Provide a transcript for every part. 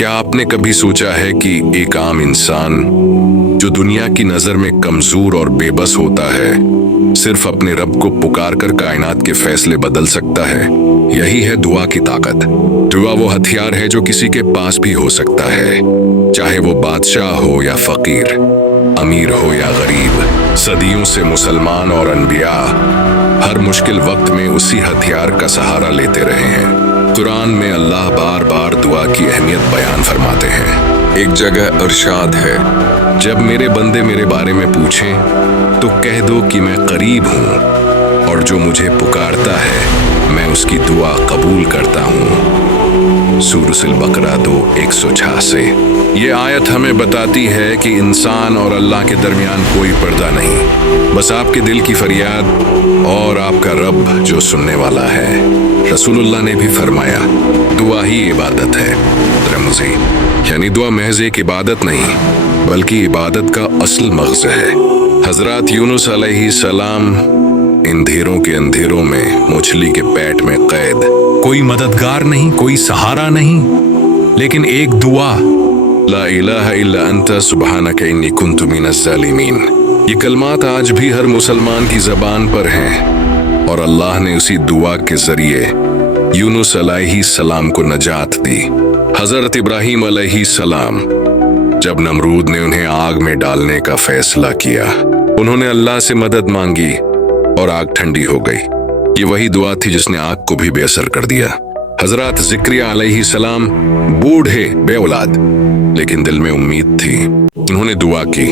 क्या आपने कभी सोचा है कि एक आम इंसान जो दुनिया की नजर में कमजोर और बेबस होता है, सिर्फ अपने रब को पुकार कर कायनात के फैसले बदल सकता है? यही है दुआ की ताकत। दुआ वो हथियार है जो किसी के पास भी हो सकता है, चाहे वो बादशाह हो या फकीर, अमीर हो या गरीब। सदियों से मुसलमान और अनबिया हर मुश्किल वक्त में उसी हथियार का सहारा लेते रहे हैं। कुरान में अल्लाह बार बार दुआ की अहमियत बयान फरमाते हैं। एक जगह इरशाद है, जब मेरे बंदे मेरे बारे में पूछें तो कह दो कि मैं करीब हूँ, और जो मुझे पुकारता है मैं उसकी दुआ कबूल करता हूँ। सूरह बकरा 2:186। ये आयत हमें बताती है कि इंसान और अल्लाह के दरमियान कोई पर्दा नहीं, बस आपके दिल की फरियाद और आपका रब जो सुनने वाला है। रसूलुल्लाह ने भी फरमाया, दुआ ही इबादत है। रमज़ी यानी दुआ महज एक इबादत नहीं, बल्कि इबादत का असल मग़ज़ है। हज़रत यूनुस अलैहिस्सलाम अंधेरों के अंधेरों में मछली के पेट में कैद, कोई मददगार नहीं, कोई सहारा नहीं, लेकिन एक दुआ, ला इलाहा इल्ला अंता सुब्हानका इन्नी कुन्तु मिनज़ ज़ालिमीन। ये कलमात आज भी हर मुसलमान की ज़बान पर हैं, और अल्लाह ने उसी दुआ के जरिए यूनुस अलैहिस्सलाम को नजात दी। हज़रत इब्राहीम अलैहिस्सलाम, जब नमरूद ने उन्हें आग में डालने का फैसला किया, उन्होंने अल्लाह से मदद मांगी और आग ठंडी हो गई। ये वही दुआ थी जिसने आग को भी बेअसर कर दिया। हज़रत ज़िक्रिया अलैहिस्सलाम बूढ़े बे औलाद, लेकिन दिल में उम्मीद थी। उन्होंने दुआ की,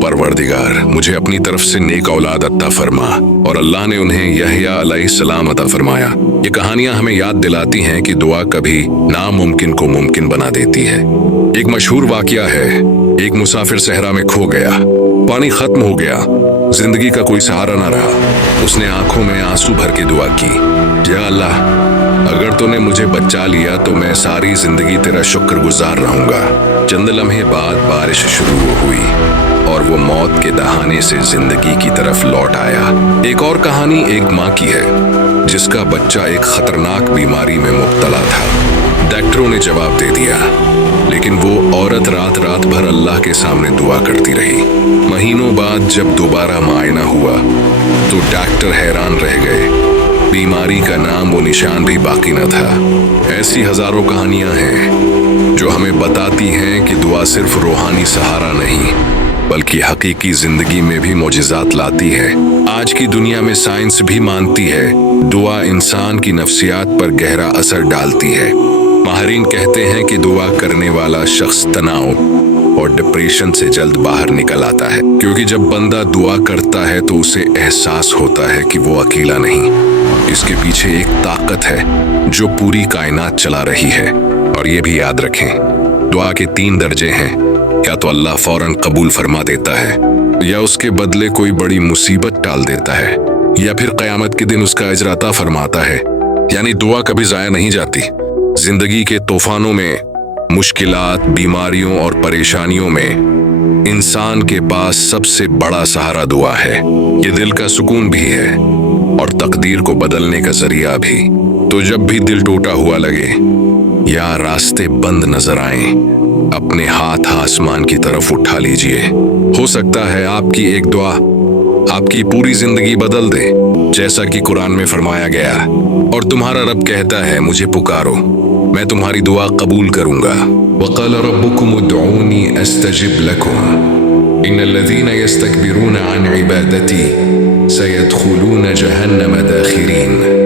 परवरदिगार मुझे अपनी तरफ से नेक औलाद अता फरमा, और अल्लाह ने उन्हें यहया अलैहिस्सलाम अता फरमाया। ये कहानियां हमें याद दिलाती हैं कि दुआ कभी नामुमकिन को मुमकिन बना देती है। एक मशहूर वाकया है, एक मुसाफिर सहरा में खो गया, पानी खत्म हो गया, जिंदगी का कोई सहारा ना रहा। उसने आंखों में आंसू भर के दुआ की, या अल्लाह, अगर तूने मुझे बचा लिया तो मैं सारी जिंदगी तेरा शुक्रगुजार रहूंगा। चंद लम्हे बाद बारिश शुरू हुई और वो मौत के दहाने से जिंदगी की तरफ लौट आया। एक और कहानी एक माँ की है, जिसका बच्चा एक खतरनाक बीमारी में मुब्तला था। डॉक्टरों ने जवाब दे दिया, लेकिन वो औरत रात रात भर अल्लाह के सामने दुआ करती रही। महीनों बाद जब दोबारा मुआयना हुआ तो डॉक्टर हैरान रह गए, बीमारी का नाम वो निशान भी बाकी न था। ऐसी हजारों कहानियां हैं जो हमें बताती हैं कि दुआ सिर्फ रूहानी सहारा नहीं, बल्कि हकीकी जिंदगी में भी मोजिज़ात लाती है। आज की दुनिया में साइंस भी मानती है दुआ इंसान की नफ्सियात पर गहरा असर डालती है। माहिरीन कहते हैं कि दुआ करने वाला शख्स तनाव और डिप्रेशन से जल्द बाहर निकल आता है, क्योंकि जब बंदा दुआ करता है तो उसे एहसास होता है कि वो अकेला नहीं, इसके पीछे एक ताकत है जो पूरी कायनात चला रही है। और ये भी याद रखें, दुआ के 3 दर्जे हैं, या तो अल्लाह फौरन कबूल फरमा देता है, या उसके बदले कोई बड़ी मुसीबत टाल देता है, या फिर क़यामत के दिन उसका अजर अता फरमाता है। यानी दुआ कभी ज़ाया नहीं जाती। जिंदगी के तूफानों में, मुश्किलात, बीमारियों और परेशानियों में इंसान के पास सबसे बड़ा सहारा दुआ है। ये दिल का सुकून भी है और तकदीर को बदलने का जरिया भी। तो जब भी दिल टूटा हुआ लगे या रास्ते बंद नजर आए, अपने हाथ आसमान की तरफ उठा लीजिए। हो सकता है आपकी एक दुआ आपकी पूरी जिंदगी बदल दे, जैसा कि कुरान में फरमाया गया। और तुम्हारा रब कहता है, मुझे पुकारो, मैं तुम्हारी दुआ कबूल करूंगा। वक़ाल रब्बुकुम उद्ऊनी अस्तजिब लकुम इन्नल्लज़ीना यस्तकबिरून अन इबादती सयदखुलून जहन्नम दाखिरीन।